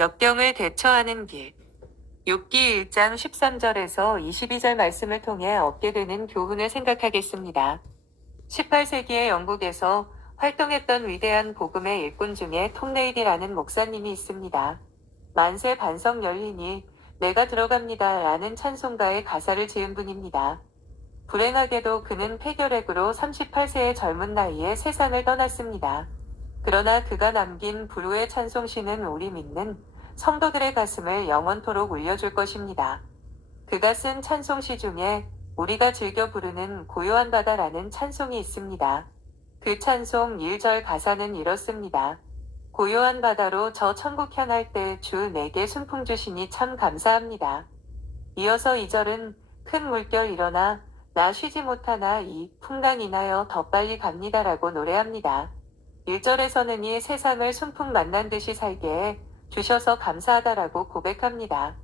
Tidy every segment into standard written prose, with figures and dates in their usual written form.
역경을 대처하는 길. 욥기 1장 13절에서 22절 말씀을 통해 얻게 되는 교훈을 생각하겠습니다. 18세기의 영국에서 활동했던 위대한 복음의 일꾼 중에 톰 레이디라는 목사님이 있습니다. 만세 반석 열리니 내가 들어갑니다 라는 찬송가의 가사를 지은 분입니다. 불행하게도 그는 폐결핵으로 38세의 젊은 나이에 세상을 떠났습니다. 그러나 그가 남긴 불후의 찬송시는 우리 믿는 성도들의 가슴을 영원토록 울려줄 것입니다. 그가 쓴 찬송시 중에 우리가 즐겨 부르는 고요한 바다라는 찬송이 있습니다. 그 찬송 1절 가사는 이렇습니다. 고요한 바다로 저 천국 향할 때 주 내게 순풍 주시니 참 감사합니다. 이어서 2절은 큰 물결 일어나 나 쉬지 못하나 이 풍랑 인하여 더 빨리 갑니다라고 노래합니다. 1절에서는 이 세상을 순풍 만난 듯이 살게 해 주셔서 감사하다라고 고백합니다.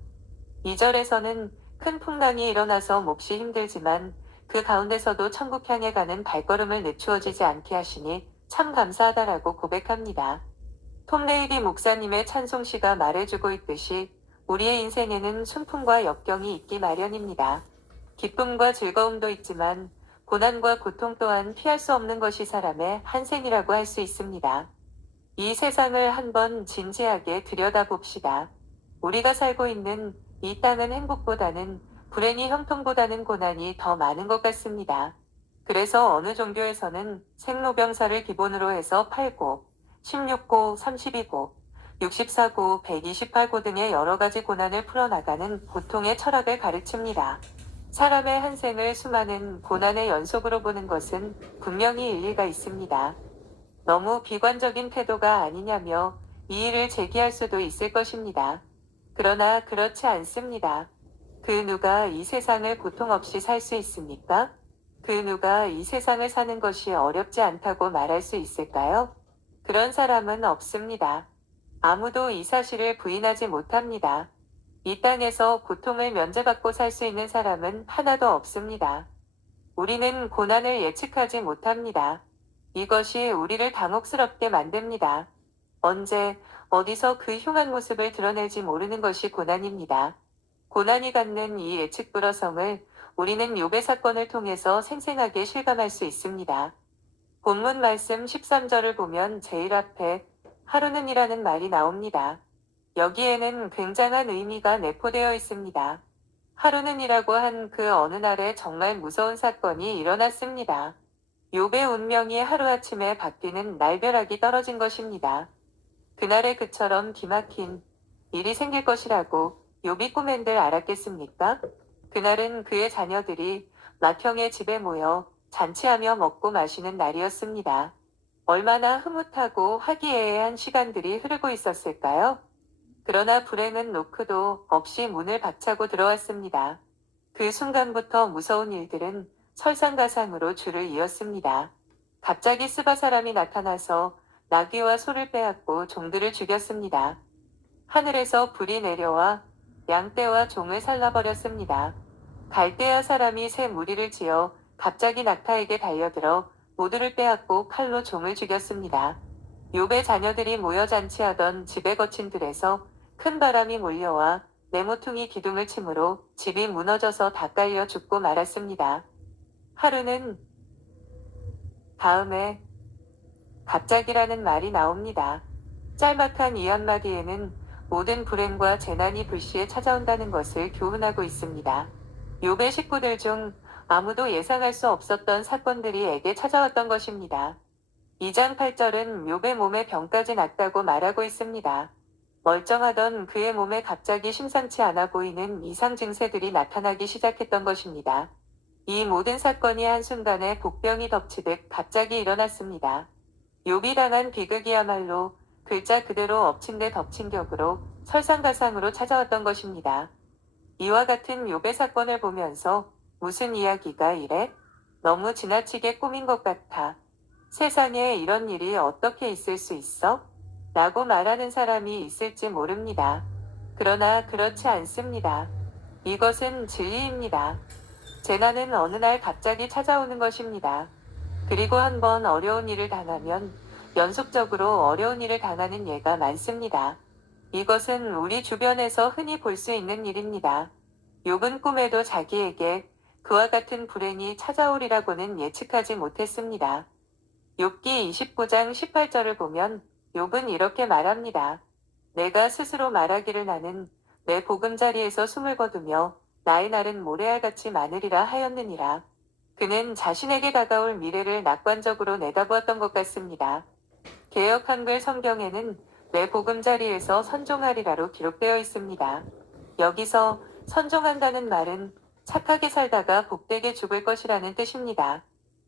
2절에서는 큰 풍랑이 일어나서 몹시 힘들지만 그 가운데서도 천국 향해 가는 발걸음을 늦추어지지 않게 하시니 참 감사하다라고 고백합니다. 톰 레이디 목사님의 찬송시가 말해주고 있듯이 우리의 인생에는 순풍과 역경이 있기 마련입니다. 기쁨과 즐거움도 있지만 고난과 고통 또한 피할 수 없는 것이 사람의 한생이라고 할 수 있습니다. 이 세상을 한번 진지하게 들여다봅시다. 우리가 살고 있는 이 땅은 행복보다는 불행이 형통보다는 고난이 더 많은 것 같습니다. 그래서 어느 종교에서는 생로병사를 기본으로 해서 8고, 16고, 32고, 64고, 128고 등의 여러 가지 고난을 풀어나가는 고통의 철학을 가르칩니다. 사람의 한 생을 수많은 고난의 연속으로 보는 것은 분명히 일리가 있습니다. 너무 비관적인 태도가 아니냐며 이의를 제기할 수도 있을 것입니다. 그러나 그렇지 않습니다. 그 누가 이 세상을 고통 없이 살 수 있습니까? 그 누가 이 세상을 사는 것이 어렵지 않다고 말할 수 있을까요? 그런 사람은 없습니다. 아무도 이 사실을 부인하지 못합니다. 이 땅에서 고통을 면제받고 살 수 있는 사람은 하나도 없습니다. 우리는 고난을 예측하지 못합니다. 이것이 우리를 당혹스럽게 만듭니다. 언제, 어디서 그 흉한 모습을 드러낼지 모르는 것이 고난입니다. 고난이 갖는 이 예측 불허성을 우리는 욥의 사건을 통해서 생생하게 실감할 수 있습니다. 본문 말씀 13절을 보면 제일 앞에 하루는이라는 말이 나옵니다. 여기에는 굉장한 의미가 내포되어 있습니다. 하루는이라고 한 그 어느 날에 정말 무서운 사건이 일어났습니다. 욥의 운명이 하루아침에 바뀌는 날벼락이 떨어진 것입니다. 그날에 그처럼 기막힌 일이 생길 것이라고 욥이 꿈엔들 알았겠습니까? 그날은 그의 자녀들이 맏형의 집에 모여 잔치하며 먹고 마시는 날이었습니다. 얼마나 흐뭇하고 화기애애한 시간들이 흐르고 있었을까요? 그러나 불행은 노크도 없이 문을 박차고 들어왔습니다. 그 순간부터 무서운 일들은 설상가상으로 줄을 이었습니다. 갑자기 스바 사람이 나타나서 나귀와 소를 빼앗고 종들을 죽였습니다. 하늘에서 불이 내려와 양떼와 종을 살라버렸습니다. 갈대아 사람이 새 무리를 지어 갑자기 낙타에게 달려들어 모두를 빼앗고 칼로 종을 죽였습니다. 욥의 자녀들이 모여 잔치하던 집에 거친 들에서 큰 바람이 몰려와 네모퉁이 기둥을 치므로 집이 무너져서 다 깔려 죽고 말았습니다. 하루는 다음에 갑자기라는 말이 나옵니다. 짤막한 이 한마디에는 모든 불행과 재난이 불시에 찾아온다는 것을 교훈하고 있습니다. 욥의 식구들 중 아무도 예상할 수 없었던 사건들이 에게 찾아왔던 것입니다. 2장 8절은 욥의 몸에 병까지 났다고 말하고 있습니다. 멀쩡하던 그의 몸에 갑자기 심상치 않아 보이는 이상 증세들이 나타나기 시작했던 것입니다. 이 모든 사건이 한순간에 복병이 덮치듯 갑자기 일어났습니다. 욥이 당한 비극이야말로 글자 그대로 엎친 데 덮친 격으로 설상가상으로 찾아왔던 것입니다. 이와 같은 욥의 사건을 보면서 무슨 이야기가 이래? 너무 지나치게 꾸민 것 같아. 세상에 이런 일이 어떻게 있을 수 있어? 라고 말하는 사람이 있을지 모릅니다. 그러나 그렇지 않습니다. 이것은 진리입니다. 재난은 어느 날 갑자기 찾아오는 것입니다. 그리고 한번 어려운 일을 당하면 연속적으로 어려운 일을 당하는 예가 많습니다. 이것은 우리 주변에서 흔히 볼 수 있는 일입니다. 욥은 꿈에도 자기에게 그와 같은 불행이 찾아오리라고는 예측하지 못했습니다. 욥기 29장 18절을 보면 욥은 이렇게 말합니다. 내가 스스로 말하기를 나는 내 보금자리에서 숨을 거두며 나의 날은 모래알같이 많으리라 하였느니라. 그는 자신에게 다가올 미래를 낙관적으로 내다보았던 것 같습니다. 개역 한글 성경에는 내 보금자리에서 선종하리라로 기록되어 있습니다. 여기서 선종한다는 말은 착하게 살다가 복되게 죽을 것이라는 뜻입니다.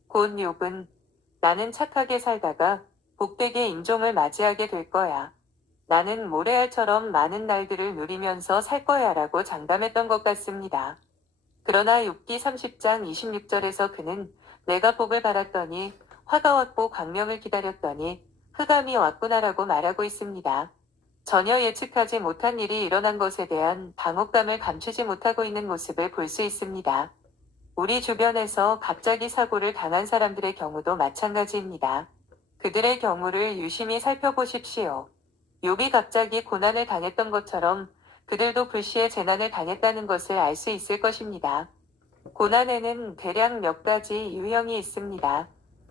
곧 욥은 나는 착하게 살다가 복되게 임종을 맞이하게 될 거야. 나는 모래알처럼 많은 날들을 누리면서 살 거야 라고 장담했던 것 같습니다. 그러나 욥기 30장 26절에서 그는 내가 복을 바랐더니 화가 왔고 광명을 기다렸더니 흑암이 왔구나라고 말하고 있습니다. 전혀 예측하지 못한 일이 일어난 것에 대한 당혹감을 감추지 못하고 있는 모습을 볼 수 있습니다. 우리 주변에서 갑자기 사고를 당한 사람들의 경우도 마찬가지입니다. 그들의 경우를 유심히 살펴보십시오. 욥이 갑자기 고난을 당했던 것처럼 그들도 불시에 재난을 당했다는 것을 알 수 있을 것입니다. 고난에는 대략 몇 가지 유형이 있습니다.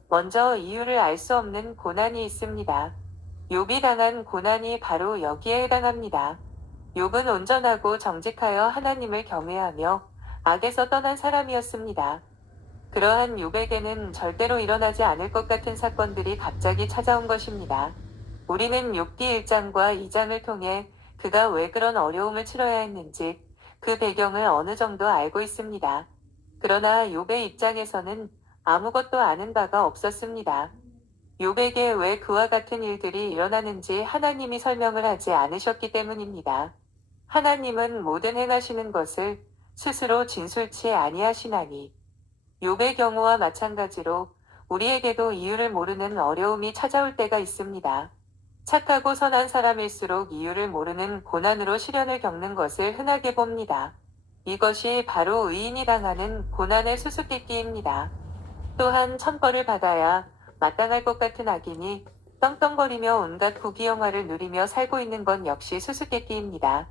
먼저 이유를 알 수 없는 고난이 있습니다. 욥이 당한 고난이 바로 여기에 해당합니다. 욥은 온전하고 정직하여 하나님을 경외하며 악에서 떠난 사람이었습니다. 그러한 욥에게는 절대로 일어나지 않을 것 같은 사건들이 갑자기 찾아온 것입니다. 우리는 욥기 1장과 2장을 통해 그가 왜 그런 어려움을 치러야 했는지 그 배경을 어느 정도 알고 있습니다. 그러나 욥의 입장에서는 아무것도 아는 바가 없었습니다. 욥에게 왜 그와 같은 일들이 일어나는지 하나님이 설명을 하지 않으셨기 때문입니다. 하나님은 모든 행하시는 것을 스스로 진술치 아니하시나니 욥의 경우와 마찬가지로 우리에게도 이유를 모르는 어려움이 찾아올 때가 있습니다. 착하고 선한 사람일수록 이유를 모르는 고난으로 시련을 겪는 것을 흔하게 봅니다. 이것이 바로 의인이 당하는 고난의 수수께끼입니다. 또한 천벌을 받아야 마땅할 것 같은 악인이 떵떵거리며 온갖 부귀영화를 누리며 살고 있는 건 역시 수수께끼입니다.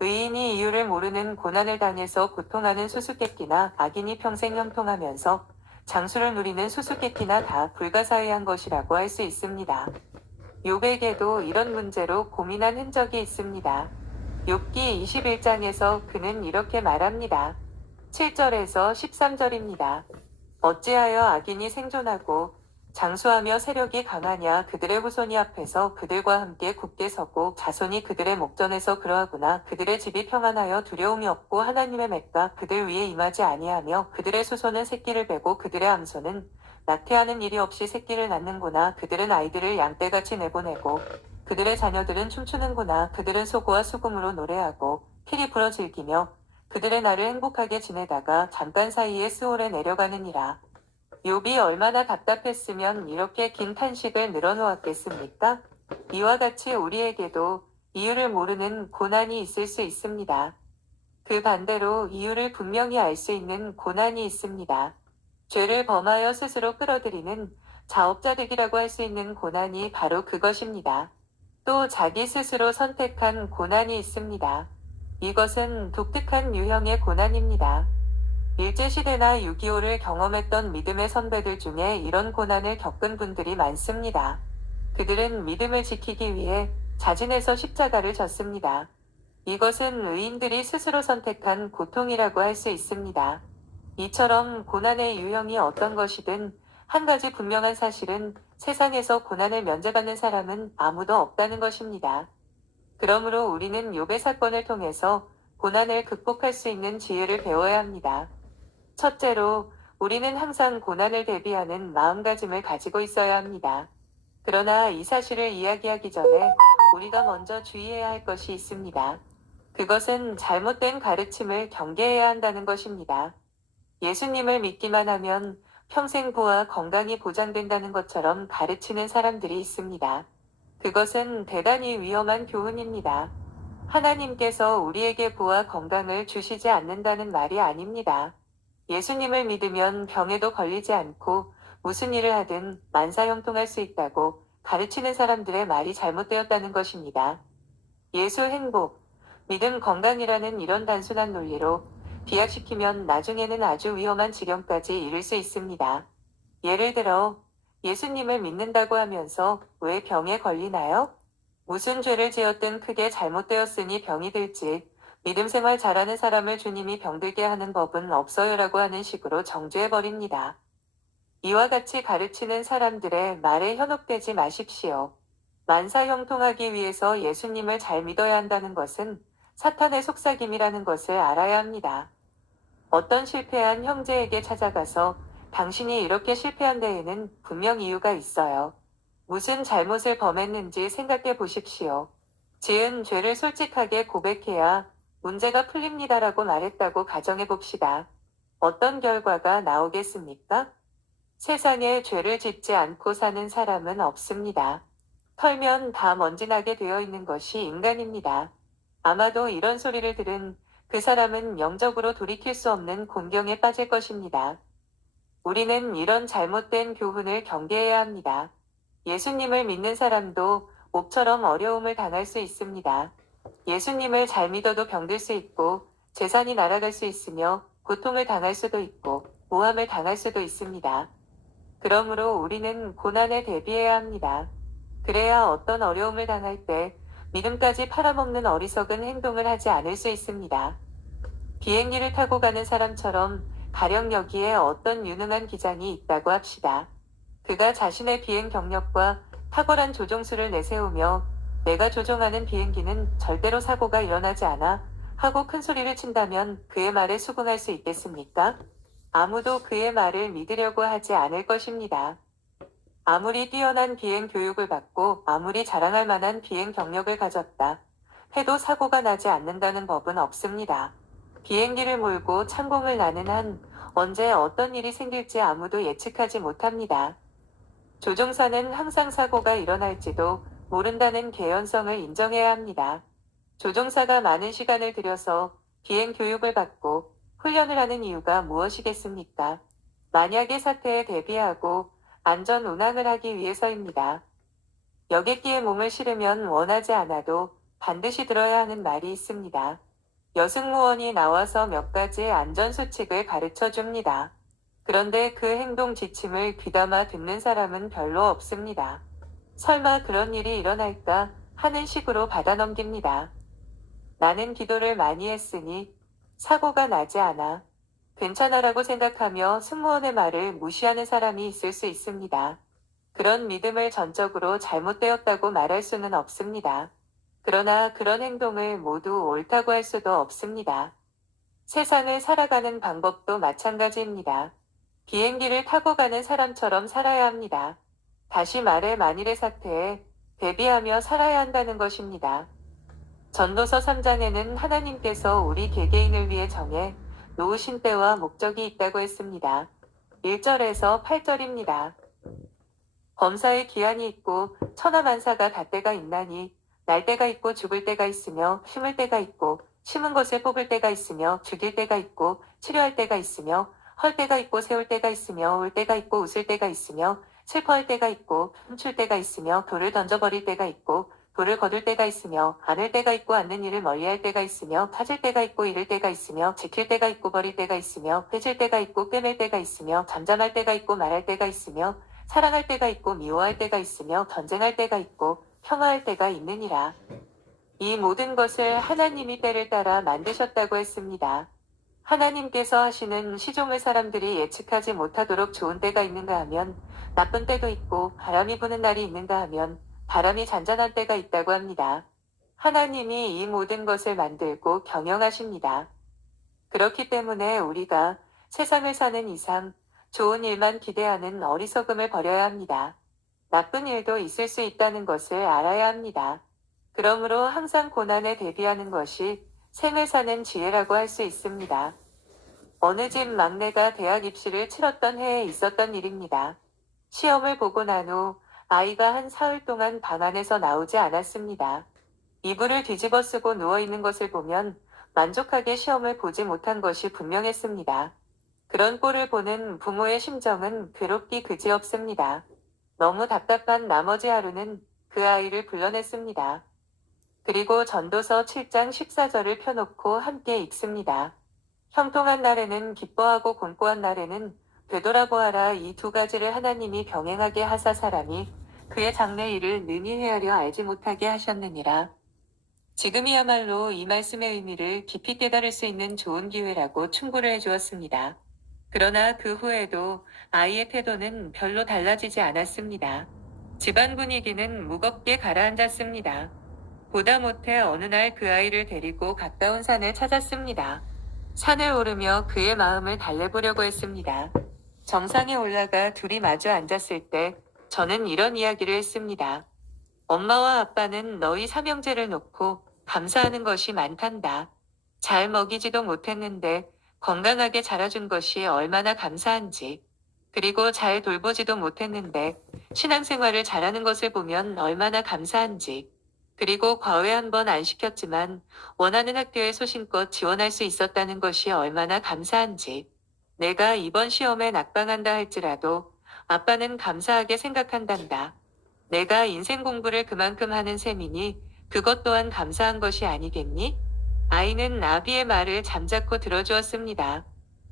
의인이 이유를 모르는 고난을 당해서 고통하는 수수께끼나 악인이 평생 형통하면서 장수를 누리는 수수께끼나 다 불가사의한 것이라고 할 수 있습니다. 욥에게도 이런 문제로 고민한 흔적이 있습니다. 욥기 21장에서 그는 이렇게 말합니다. 7절에서 13절입니다. 어찌하여 악인이 생존하고 장수하며 세력이 강하냐. 그들의 후손이 앞에서 그들과 함께 굳게 서고 자손이 그들의 목전에서 그러하구나. 그들의 집이 평안하여 두려움이 없고 하나님의 맺가 그들 위에 임하지 아니하며 그들의 수손은 새끼를 베고 그들의 암소는 낙태하는 일이 없이 새끼를 낳는구나. 그들은 아이들을 양떼같이 내보내고 그들의 자녀들은 춤추는구나. 그들은 소고와 수금으로 노래하고 피리 불어 즐기며 그들의 날을 행복하게 지내다가 잠깐 사이에 스올에 내려가느니라. 욥이 얼마나 답답했으면 이렇게 긴 탄식을 늘어놓았겠습니까? 이와 같이 우리에게도 이유를 모르는 고난이 있을 수 있습니다. 그 반대로 이유를 분명히 알 수 있는 고난이 있습니다. 죄를 범하여 스스로 끌어들이는 자업자득이라고 할 수 있는 고난이 바로 그것입니다. 또 자기 스스로 선택한 고난이 있습니다. 이것은 독특한 유형의 고난입니다. 일제시대나 6.25를 경험했던 믿음의 선배들 중에 이런 고난을 겪은 분들이 많습니다. 그들은 믿음을 지키기 위해 자진해서 십자가를 졌습니다. 이것은 의인들이 스스로 선택한 고통이라고 할 수 있습니다. 이처럼 고난의 유형이 어떤 것이든 한 가지 분명한 사실은 세상에서 고난을 면제받는 사람은 아무도 없다는 것입니다. 그러므로 우리는 욥의 사건을 통해서 고난을 극복할 수 있는 지혜를 배워야 합니다. 첫째로, 우리는 항상 고난을 대비하는 마음가짐을 가지고 있어야 합니다. 그러나 이 사실을 이야기하기 전에 우리가 먼저 주의해야 할 것이 있습니다. 그것은 잘못된 가르침을 경계해야 한다는 것입니다. 예수님을 믿기만 하면 평생 부와 건강이 보장된다는 것처럼 가르치는 사람들이 있습니다. 그것은 대단히 위험한 교훈입니다. 하나님께서 우리에게 부와 건강을 주시지 않는다는 말이 아닙니다. 예수님을 믿으면 병에도 걸리지 않고 무슨 일을 하든 만사형통할 수 있다고 가르치는 사람들의 말이 잘못되었다는 것입니다. 예수, 행복, 믿음, 건강이라는 이런 단순한 논리로 비약시키면 나중에는 아주 위험한 지경까지 이를 수 있습니다. 예를 들어, 예수님을 믿는다고 하면서 왜 병에 걸리나요? 무슨 죄를 지었든 크게 잘못되었으니 병이 들지, 믿음 생활 잘하는 사람을 주님이 병들게 하는 법은 없어요라고 하는 식으로 정죄해버립니다. 이와 같이 가르치는 사람들의 말에 현혹되지 마십시오. 만사 형통하기 위해서 예수님을 잘 믿어야 한다는 것은 사탄의 속삭임이라는 것을 알아야 합니다. 어떤 실패한 형제에게 찾아가서 당신이 이렇게 실패한 데에는 분명 이유가 있어요. 무슨 잘못을 범했는지 생각해 보십시오. 지은 죄를 솔직하게 고백해야 문제가 풀립니다라고 말했다고 가정해 봅시다. 어떤 결과가 나오겠습니까? 세상에 죄를 짓지 않고 사는 사람은 없습니다. 털면 다 먼지나게 되어 있는 것이 인간입니다. 아마도 이런 소리를 들은 그 사람은 영적으로 돌이킬 수 없는 곤경에 빠질 것입니다. 우리는 이런 잘못된 교훈을 경계해야 합니다. 예수님을 믿는 사람도 몹처럼 어려움을 당할 수 있습니다. 예수님을 잘 믿어도 병들 수 있고 재산이 날아갈 수 있으며 고통을 당할 수도 있고 모함을 당할 수도 있습니다. 그러므로 우리는 고난에 대비해야 합니다. 그래야 어떤 어려움을 당할 때 믿음까지 팔아먹는 어리석은 행동을 하지 않을 수 있습니다. 비행기를 타고 가는 사람처럼 가령 여기에 어떤 유능한 기장이 있다고 합시다. 그가 자신의 비행 경력과 탁월한 조종수를 내세우며 내가 조종하는 비행기는 절대로 사고가 일어나지 않아 하고 큰 소리를 친다면 그의 말에 수긍할 수 있겠습니까? 아무도 그의 말을 믿으려고 하지 않을 것입니다. 아무리 뛰어난 비행 교육을 받고 아무리 자랑할 만한 비행 경력을 가졌다 해도 사고가 나지 않는다는 법은 없습니다. 비행기를 몰고 창공을 나는 한 언제 어떤 일이 생길지 아무도 예측하지 못합니다. 조종사는 항상 사고가 일어날지도 모른다는 개연성을 인정해야 합니다. 조종사가 많은 시간을 들여서 비행 교육을 받고 훈련을 하는 이유가 무엇이겠습니까? 만약의 사태에 대비하고 안전 운항을 하기 위해서입니다. 여객기에 몸을 실으면 원하지 않아도 반드시 들어야 하는 말이 있습니다. 여승무원이 나와서 몇 가지 안전수칙을 가르쳐 줍니다. 그런데 그 행동 지침을 귀담아 듣는 사람은 별로 없습니다. 설마 그런 일이 일어날까 하는 식으로 받아 넘깁니다. 나는 기도를 많이 했으니 사고가 나지 않아. 괜찮아라고 생각하며 승무원의 말을 무시하는 사람이 있을 수 있습니다. 그런 믿음을 전적으로 잘못되었다고 말할 수는 없습니다. 그러나 그런 행동을 모두 옳다고 할 수도 없습니다. 세상을 살아가는 방법도 마찬가지입니다. 비행기를 타고 가는 사람처럼 살아야 합니다. 다시 말해 만일의 사태에 대비하며 살아야 한다는 것입니다. 전도서 3장에는 하나님께서 우리 개개인을 위해 정해 놓으신 때와 목적이 있다고 했습니다. 1절에서 8절입니다. 범사에 기한이 있고 천하만사가 다 때가 있나니 날 때가 있고 죽을 때가 있으며 심을 때가 있고 심은 것을 뽑을 때가 있으며 죽일 때가 있고 치료할 때가 있으며 헐 때가 있고 세울 때가 있으며 울 때가 있고 웃을 때가 있으며 슬퍼할 때가 있고 훔칠 때가 있으며 돌을 던져버릴 때가 있고 돌을 거둘 때가 있으며 안을 때가 있고 않는 일을 멀리할 때가 있으며 찾을 때가 있고 잃을 때가 있으며 지킬 때가 있고 버릴 때가 있으며 빼질 때가 있고 꿰맬 때가 있으며 잠잠할 때가 있고 말할 때가 있으며 사랑할 때가 있고 미워할 때가 있으며 전쟁할 때가 있고 평화할 때가 있느니라. 이 모든 것을 하나님이 때를 따라 만드셨다고 했습니다. 하나님께서 하시는 시종을 사람들이 예측하지 못하도록 좋은 때가 있는가 하면 나쁜 때도 있고 바람이 부는 날이 있는가 하면 바람이 잔잔한 때가 있다고 합니다. 하나님이 이 모든 것을 만들고 경영하십니다. 그렇기 때문에 우리가 세상을 사는 이상 좋은 일만 기대하는 어리석음을 버려야 합니다. 나쁜 일도 있을 수 있다는 것을 알아야 합니다. 그러므로 항상 고난에 대비하는 것이 생을 사는 지혜라고 할 수 있습니다. 어느 집 막내가 대학 입시를 치렀던 해에 있었던 일입니다. 시험을 보고 난 후 아이가 한 사흘 동안 방 안에서 나오지 않았습니다. 이불을 뒤집어 쓰고 누워있는 것을 보면 만족하게 시험을 보지 못한 것이 분명했습니다. 그런 꼴을 보는 부모의 심정은 괴롭기 그지없습니다. 너무 답답한 나머지 하루는 그 아이를 불러냈습니다. 그리고 전도서 7장 14절을 펴놓고 함께 읽습니다. 형통한 날에는 기뻐하고 곤고한 날에는 되돌아보아라. 이 두 가지를 하나님이 병행하게 하사 사람이 그의 장래 일을 능히 헤아려 알지 못하게 하셨느니라. 지금이야말로 이 말씀의 의미를 깊이 깨달을 수 있는 좋은 기회라고 충고를 해주었습니다. 그러나 그 후에도 아이의 태도는 별로 달라지지 않았습니다. 집안 분위기는 무겁게 가라앉았습니다. 보다 못해 어느 날 그 아이를 데리고 가까운 산을 찾았습니다. 산을 오르며 그의 마음을 달래보려고 했습니다. 정상에 올라가 둘이 마주 앉았을 때 저는 이런 이야기를 했습니다. 엄마와 아빠는 너희 삼형제를 놓고 감사하는 것이 많단다. 잘 먹이지도 못했는데 건강하게 자라준 것이 얼마나 감사한지. 그리고 잘 돌보지도 못했는데 신앙생활을 잘하는 것을 보면 얼마나 감사한지. 그리고 과외 한 번 안 시켰지만 원하는 학교에 소신껏 지원할 수 있었다는 것이 얼마나 감사한지. 내가 이번 시험에 낙방한다 할지라도 아빠는 감사하게 생각한단다. 내가 인생 공부를 그만큼 하는 셈이니 그것 또한 감사한 것이 아니겠니? 아이는 아비의 말을 잠자코 들어주었습니다.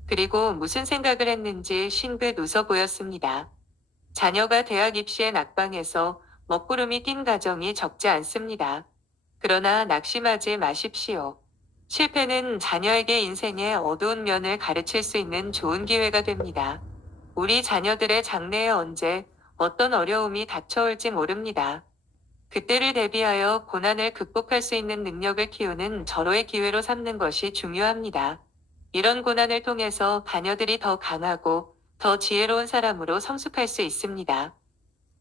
그리고 무슨 생각을 했는지 싱긋 웃어 보였습니다. 자녀가 대학 입시에 낙방해서 먹구름이 낀 가정이 적지 않습니다. 그러나 낙심하지 마십시오. 실패는 자녀에게 인생의 어두운 면을 가르칠 수 있는 좋은 기회가 됩니다. 우리 자녀들의 장래에 언제 어떤 어려움이 닥쳐올지 모릅니다. 그때를 대비하여 고난을 극복할 수 있는 능력을 키우는 절호의 기회로 삼는 것이 중요합니다. 이런 고난을 통해서 자녀들이 더 강하고 더 지혜로운 사람으로 성숙할 수 있습니다.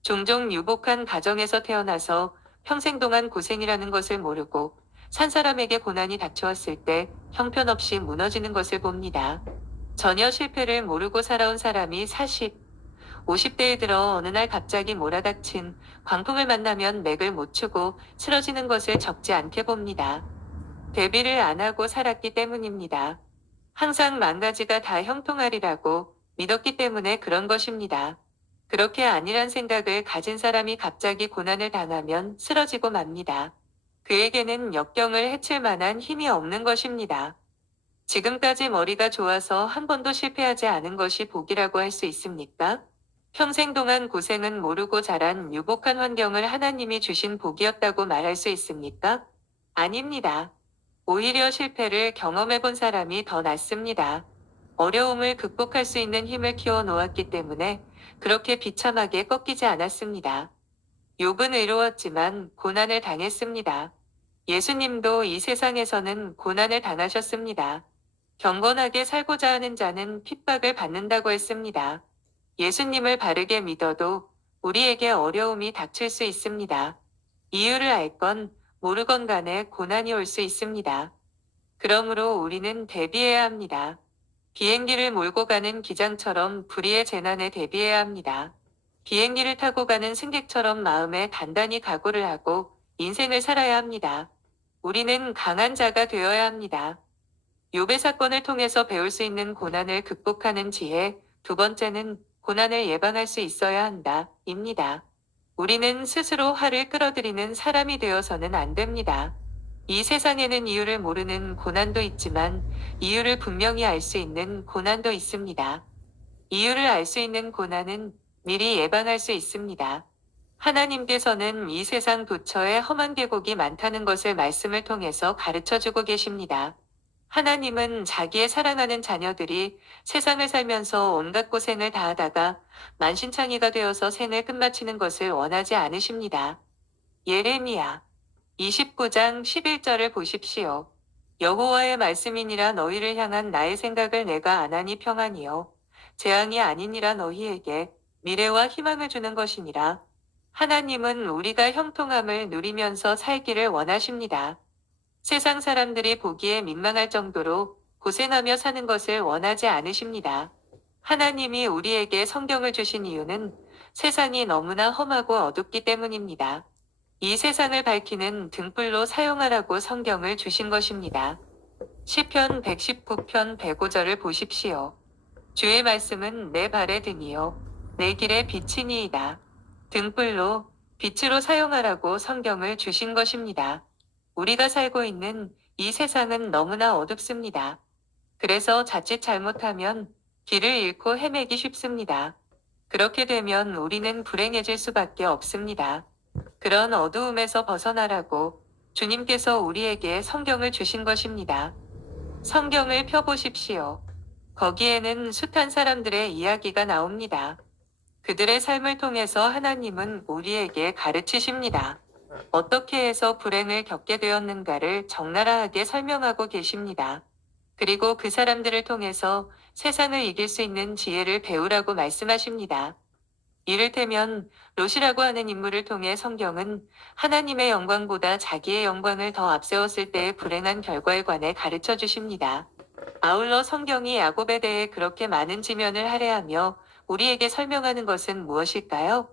종종 유복한 가정에서 태어나서 평생 동안 고생이라는 것을 모르고 산 사람에게 고난이 닥쳐왔을 때 형편없이 무너지는 것을 봅니다. 전혀 실패를 모르고 살아온 사람이 40, 50대에 들어 어느 날 갑자기 몰아닥친 광풍을 만나면 맥을 못 추고 쓰러지는 것을 적지 않게 봅니다. 대비를 안 하고 살았기 때문입니다. 항상 망가지가 다 형통하리라고 믿었기 때문에 그런 것입니다. 그렇게 아니란 생각을 가진 사람이 갑자기 고난을 당하면 쓰러지고 맙니다. 그에게는 역경을 해칠 만한 힘이 없는 것입니다. 지금까지 머리가 좋아서 한 번도 실패하지 않은 것이 복이라고 할 수 있습니까? 평생 동안 고생은 모르고 자란 유복한 환경을 하나님이 주신 복이었다고 말할 수 있습니까? 아닙니다. 오히려 실패를 경험해 본 사람이 더 낫습니다. 어려움을 극복할 수 있는 힘을 키워 놓았기 때문에 그렇게 비참하게 꺾이지 않았습니다. 욥은 의로웠지만 고난을 당했습니다. 예수님도 이 세상에서는 고난을 당하셨습니다. 경건하게 살고자 하는 자는 핍박을 받는다고 했습니다. 예수님을 바르게 믿어도 우리에게 어려움이 닥칠 수 있습니다. 이유를 알건 모르건 간에 고난이 올 수 있습니다. 그러므로 우리는 대비해야 합니다. 비행기를 몰고 가는 기장처럼 불의의 재난에 대비해야 합니다. 비행기를 타고 가는 승객처럼 마음에 단단히 각오를 하고 인생을 살아야 합니다. 우리는 강한 자가 되어야 합니다. 욥의 사건을 통해서 배울 수 있는 고난을 극복하는 지혜, 두 번째는 고난을 예방할 수 있어야 한다, 입니다. 우리는 스스로 화를 끌어들이는 사람이 되어서는 안 됩니다. 이 세상에는 이유를 모르는 고난도 있지만 이유를 분명히 알 수 있는 고난도 있습니다. 이유를 알 수 있는 고난은 미리 예방할 수 있습니다. 하나님께서는 이 세상 도처에 험한 계곡이 많다는 것을 말씀을 통해서 가르쳐주고 계십니다. 하나님은 자기의 사랑하는 자녀들이 세상을 살면서 온갖 고생을 다하다가 만신창이가 되어서 생을 끝마치는 것을 원하지 않으십니다. 예레미야 29장 11절을 보십시오. 여호와의 말씀이니라 너희를 향한 나의 생각을 내가 안하니 평안이요 재앙이 아니니라 너희에게 미래와 희망을 주는 것이니라. 하나님은 우리가 형통함을 누리면서 살기를 원하십니다. 세상 사람들이 보기에 민망할 정도로 고생하며 사는 것을 원하지 않으십니다. 하나님이 우리에게 성경을 주신 이유는 세상이 너무나 험하고 어둡기 때문입니다. 이 세상을 밝히는 등불로 사용하라고 성경을 주신 것입니다. 시편 119편 105절을 보십시오. 주의 말씀은 내 발의 등이요 내 길의 빛이니이다. 등불로 빛으로 사용하라고 성경을 주신 것입니다. 우리가 살고 있는 이 세상은 너무나 어둡습니다. 그래서 자칫 잘못하면 길을 잃고 헤매기 쉽습니다. 그렇게 되면 우리는 불행해질 수밖에 없습니다. 그런 어두움에서 벗어나라고 주님께서 우리에게 성경을 주신 것입니다. 성경을 펴보십시오. 거기에는 숱한 사람들의 이야기가 나옵니다. 그들의 삶을 통해서 하나님은 우리에게 가르치십니다. 어떻게 해서 불행을 겪게 되었는가를 적나라하게 설명하고 계십니다. 그리고 그 사람들을 통해서 세상을 이길 수 있는 지혜를 배우라고 말씀하십니다. 이를테면 롯이라고 하는 인물을 통해 성경은 하나님의 영광보다 자기의 영광을 더 앞세웠을 때의 불행한 결과에 관해 가르쳐 주십니다. 아울러 성경이 야곱에 대해 그렇게 많은 지면을 할애하며 우리에게 설명하는 것은 무엇일까요?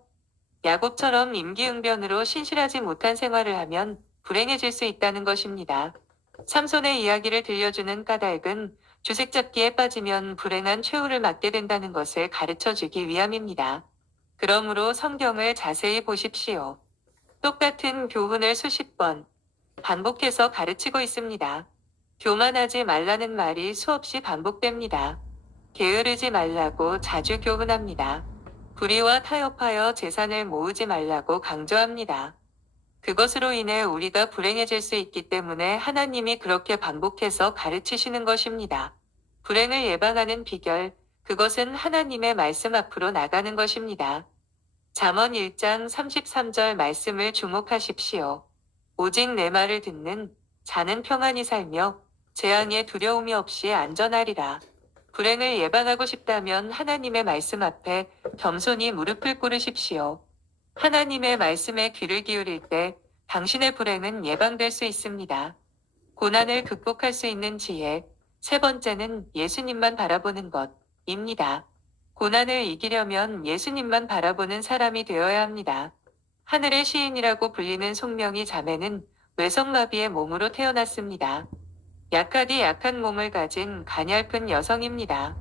야곱처럼 임기응변으로 신실하지 못한 생활을 하면 불행해질 수 있다는 것입니다. 삼손의 이야기를 들려주는 까닭은 주색 잡기에 빠지면 불행한 최후를 맞게 된다는 것을 가르쳐 주기 위함입니다. 그러므로 성경을 자세히 보십시오. 똑같은 교훈을 수십 번 반복해서 가르치고 있습니다. 교만하지 말라는 말이 수없이 반복됩니다. 게으르지 말라고 자주 교훈합니다. 불의와 타협하여 재산을 모으지 말라고 강조합니다. 그것으로 인해 우리가 불행해질 수 있기 때문에 하나님이 그렇게 반복해서 가르치시는 것입니다. 불행을 예방하는 비결, 그것은 하나님의 말씀 앞으로 나가는 것입니다. 잠언 1장 33절 말씀을 주목하십시오. 오직 내 말을 듣는 자는 평안히 살며 재앙에 두려움이 없이 안전하리라. 불행을 예방하고 싶다면 하나님의 말씀 앞에 겸손히 무릎을 꿇으십시오. 하나님의 말씀에 귀를 기울일 때 당신의 불행은 예방될 수 있습니다. 고난을 극복할 수 있는 지혜, 세 번째는 예수님만 바라보는 것입니다. 고난을 이기려면 예수님만 바라보는 사람이 되어야 합니다. 하늘의 시인이라고 불리는 송명희 자매는 외성마비의 몸으로 태어났습니다. 약하디 약한 몸을 가진 가냘픈 여성입니다.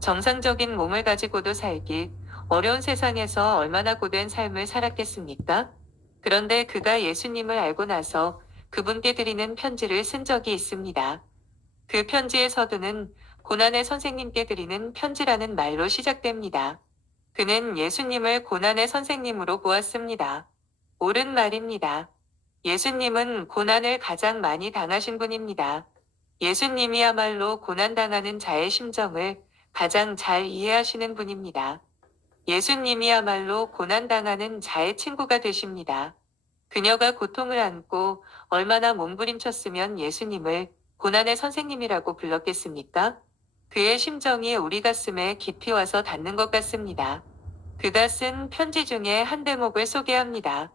정상적인 몸을 가지고도 살기 어려운 세상에서 얼마나 고된 삶을 살았겠습니까? 그런데 그가 예수님을 알고 나서 그분께 드리는 편지를 쓴 적이 있습니다. 그 편지의 서두는 고난의 선생님께 드리는 편지라는 말로 시작됩니다. 그는 예수님을 고난의 선생님으로 보았습니다. 옳은 말입니다. 예수님은 고난을 가장 많이 당하신 분입니다. 예수님이야말로 고난당하는 자의 심정을 가장 잘 이해하시는 분입니다. 예수님이야말로 고난당하는 자의 친구가 되십니다. 그녀가 고통을 안고 얼마나 몸부림쳤으면 예수님을 고난의 선생님이라고 불렀겠습니까? 그의 심정이 우리 가슴에 깊이 와서 닿는 것 같습니다. 그가 쓴 편지 중에 한 대목을 소개합니다.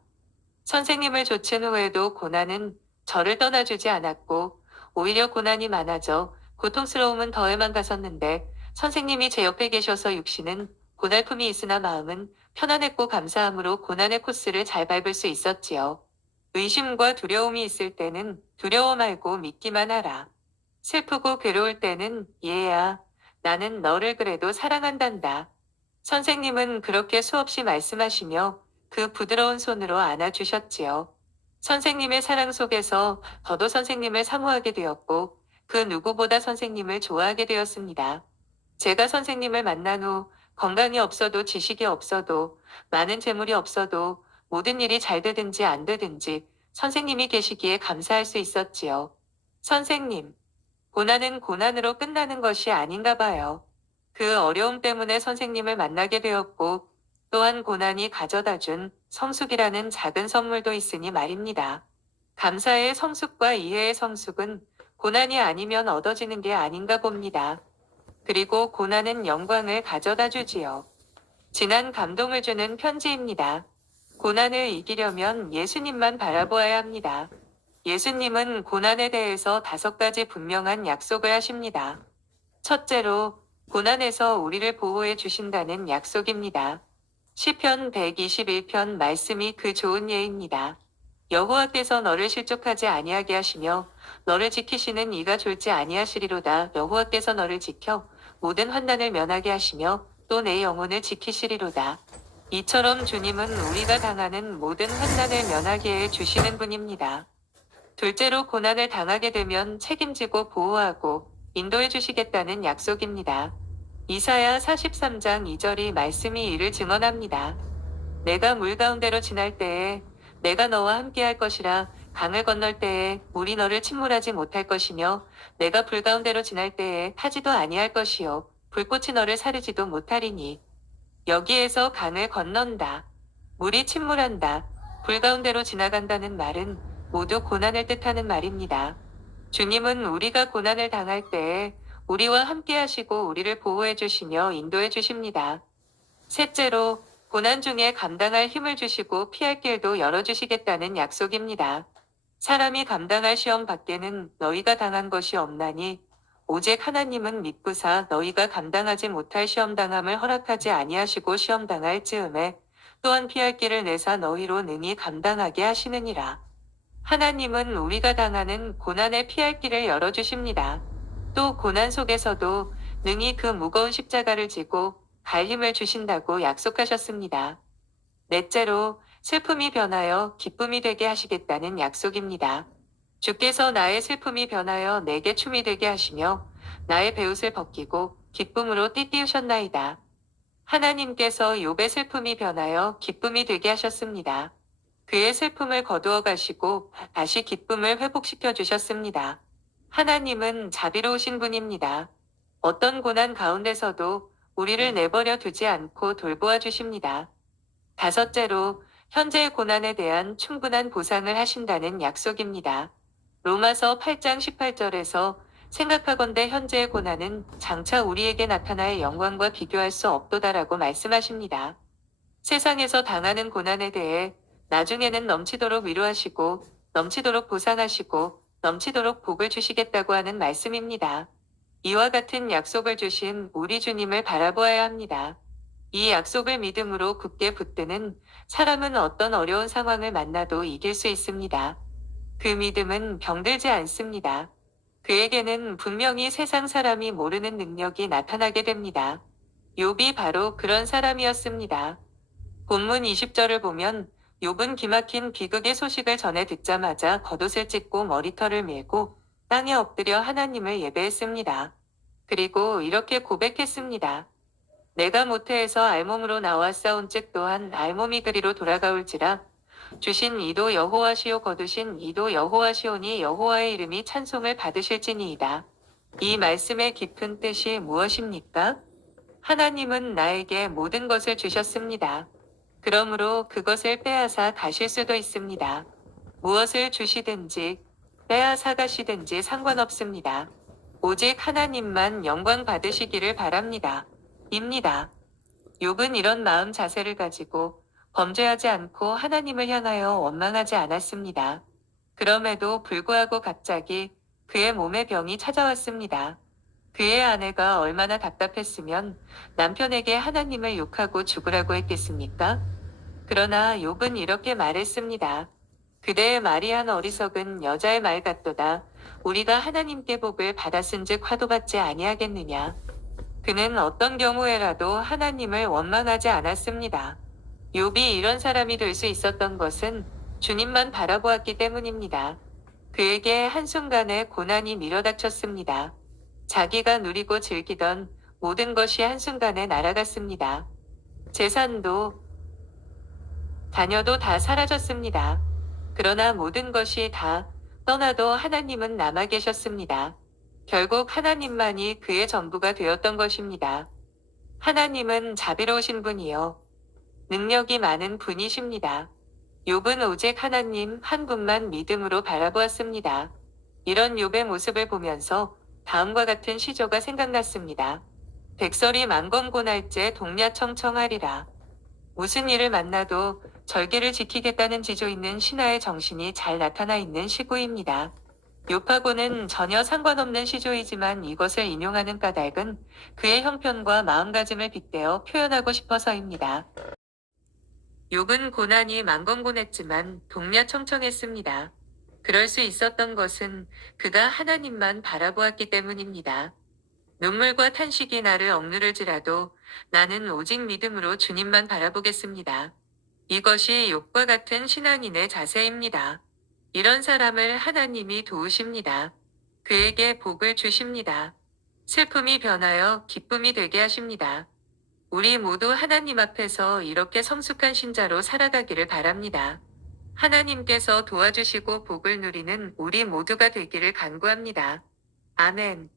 선생님을 좇은 후에도 고난은 저를 떠나주지 않았고 오히려 고난이 많아져 고통스러움은 더해만 갔었는데 선생님이 제 옆에 계셔서 육신은 고달픔이 있으나 마음은 편안했고 감사함으로 고난의 코스를 잘 밟을 수 있었지요. 의심과 두려움이 있을 때는 두려워 말고 믿기만 하라. 슬프고 괴로울 때는 얘야, 나는 너를 그래도 사랑한단다. 선생님은 그렇게 수없이 말씀하시며 그 부드러운 손으로 안아주셨지요. 선생님의 사랑 속에서 저도 선생님을 사모하게 되었고 그 누구보다 선생님을 좋아하게 되었습니다. 제가 선생님을 만난 후 건강이 없어도 지식이 없어도 많은 재물이 없어도 모든 일이 잘 되든지 안 되든지 선생님이 계시기에 감사할 수 있었지요. 선생님, 고난은 고난으로 끝나는 것이 아닌가 봐요. 그 어려움 때문에 선생님을 만나게 되었고 또한 고난이 가져다준 성숙이라는 작은 선물도 있으니 말입니다. 감사의 성숙과 이해의 성숙은 고난이 아니면 얻어지는 게 아닌가 봅니다. 그리고 고난은 영광을 가져다 주지요. 진한 감동을 주는 편지입니다. 고난을 이기려면 예수님만 바라보아야 합니다. 예수님은 고난에 대해서 5가지 분명한 약속을 하십니다. 첫째로, 고난에서 우리를 보호해 주신다는 약속입니다. 시편 121편 말씀이 그 좋은 예입니다. 여호와께서 너를 실족하지 아니하게 하시며 너를 지키시는 이가 졸지 아니하시리로다. 여호와께서 너를 지켜 모든 환난을 면하게 하시며 또 내 영혼을 지키시리로다. 이처럼 주님은 우리가 당하는 모든 환난을 면하게 해 주시는 분입니다. 둘째로 고난을 당하게 되면 책임지고 보호하고 인도해 주시겠다는 약속입니다. 이사야 43장 2절이 말씀이 이를 증언합니다. 내가 물 가운데로 지날 때에 내가 너와 함께할 것이라. 강을 건널 때에 물이 너를 침몰하지 못할 것이며 내가 불 가운데로 지날 때에 타지도 아니할 것이요 불꽃이 너를 사르지도 못하리니. 여기에서 강을 건넌다, 물이 침몰한다, 불 가운데로 지나간다는 말은 모두 고난을 뜻하는 말입니다. 주님은 우리가 고난을 당할 때에 우리와 함께 하시고 우리를 보호해 주시며 인도해 주십니다. 셋째로, 고난 중에 감당할 힘을 주시고 피할 길도 열어주시겠다는 약속입니다. 사람이 감당할 시험 밖에는 너희가 당한 것이 없나니 오직 하나님은 믿고사 너희가 감당하지 못할 시험당함을 허락하지 아니하시고 시험당할 즈음에 또한 피할 길을 내사 너희로 능히 감당하게 하시느니라. 하나님은 우리가 당하는 고난에 피할 길을 열어주십니다. 또 고난 속에서도 능히 그 무거운 십자가를 지고 갈 힘을 주신다고 약속하셨습니다. 넷째로, 슬픔이 변하여 기쁨이 되게 하시겠다는 약속입니다. 주께서 나의 슬픔이 변하여 내게 춤이 되게 하시며 나의 베옷을 벗기고 기쁨으로 띠띠우셨나이다. 하나님께서 욥의 슬픔이 변하여 기쁨이 되게 하셨습니다. 그의 슬픔을 거두어 가시고 다시 기쁨을 회복시켜 주셨습니다. 하나님은 자비로우신 분입니다. 어떤 고난 가운데서도 우리를 내버려 두지 않고 돌보아 주십니다. 다섯째로, 현재의 고난에 대한 충분한 보상을 하신다는 약속입니다. 로마서 8장 18절에서 생각하건대 현재의 고난은 장차 우리에게 나타날 영광과 비교할 수 없도다라고 말씀하십니다. 세상에서 당하는 고난에 대해 나중에는 넘치도록 위로하시고 넘치도록 보상하시고 넘치도록 복을 주시겠다고 하는 말씀입니다. 이와 같은 약속을 주신 우리 주님을 바라보아야 합니다. 이 약속을 믿음으로 굳게 붙드는 사람은 어떤 어려운 상황을 만나도 이길 수 있습니다. 그 믿음은 병들지 않습니다. 그에게는 분명히 세상 사람이 모르는 능력이 나타나게 됩니다. 욥이 바로 그런 사람이었습니다. 본문 20절을 보면 욥은 기막힌 비극의 소식을 전해 듣자마자 겉옷을 찢고 머리털을 밀고 땅에 엎드려 하나님을 예배했습니다. 그리고 이렇게 고백했습니다. 내가 모태에서 알몸으로 나와 싸운즉 또한 알몸이 그리로 돌아가올지라. 주신 이도 여호와시오 거두신 이도 여호와시오니 여호와의 이름이 찬송을 받으실지니이다. 이 말씀의 깊은 뜻이 무엇입니까? 하나님은 나에게 모든 것을 주셨습니다. 그러므로 그것을 빼앗아 가실 수도 있습니다. 무엇을 주시든지 빼앗아 가시든지 상관없습니다. 오직 하나님만 영광 받으시기를 바랍니다. 입니다. 욥은 이런 마음 자세를 가지고 범죄하지 않고 하나님을 향하여 원망하지 않았습니다. 그럼에도 불구하고 갑자기 그의 몸에 병이 찾아왔습니다. 그의 아내가 얼마나 답답했으면 남편에게 하나님을 욕하고 죽으라고 했겠습니까? 그러나 욥은 이렇게 말했습니다. 그대의 말이 한 어리석은 여자의 말 같도다. 우리가 하나님께 복을 받았은즉 화도 받지 아니하겠느냐. 그는 어떤 경우에라도 하나님을 원망하지 않았습니다. 욥이 이런 사람이 될 수 있었던 것은 주님만 바라보았기 때문입니다. 그에게 한순간에 고난이 밀어닥쳤습니다. 자기가 누리고 즐기던 모든 것이 한순간에 날아갔습니다. 재산도 자녀도 다 사라졌습니다. 그러나 모든 것이 다 떠나도 하나님은 남아 계셨습니다. 결국 하나님만이 그의 전부가 되었던 것입니다. 하나님은 자비로우신 분이요, 능력이 많은 분이십니다. 욥은 오직 하나님 한 분만 믿음으로 바라보았습니다. 이런 욥의 모습을 보면서 다음과 같은 시조가 생각났습니다. 백설이 만검고날째 동야청청하리라. 무슨 일을 만나도 절개를 지키겠다는 지조 있는 신하의 정신이 잘 나타나 있는 시구입니다. 욥하고는 전혀 상관없는 시조이지만 이것을 인용하는 까닭은 그의 형편과 마음가짐을 빗대어 표현하고 싶어서입니다. 욥은 고난이 만건곤했지만 동야청청했습니다. 그럴 수 있었던 것은 그가 하나님만 바라보았기 때문입니다. 눈물과 탄식이 나를 억누를지라도 나는 오직 믿음으로 주님만 바라보겠습니다. 이것이 욥과 같은 신앙인의 자세입니다. 이런 사람을 하나님이 도우십니다. 그에게 복을 주십니다. 슬픔이 변하여 기쁨이 되게 하십니다. 우리 모두 하나님 앞에서 이렇게 성숙한 신자로 살아가기를 바랍니다. 하나님께서 도와주시고 복을 누리는 우리 모두가 되기를 간구합니다. 아멘.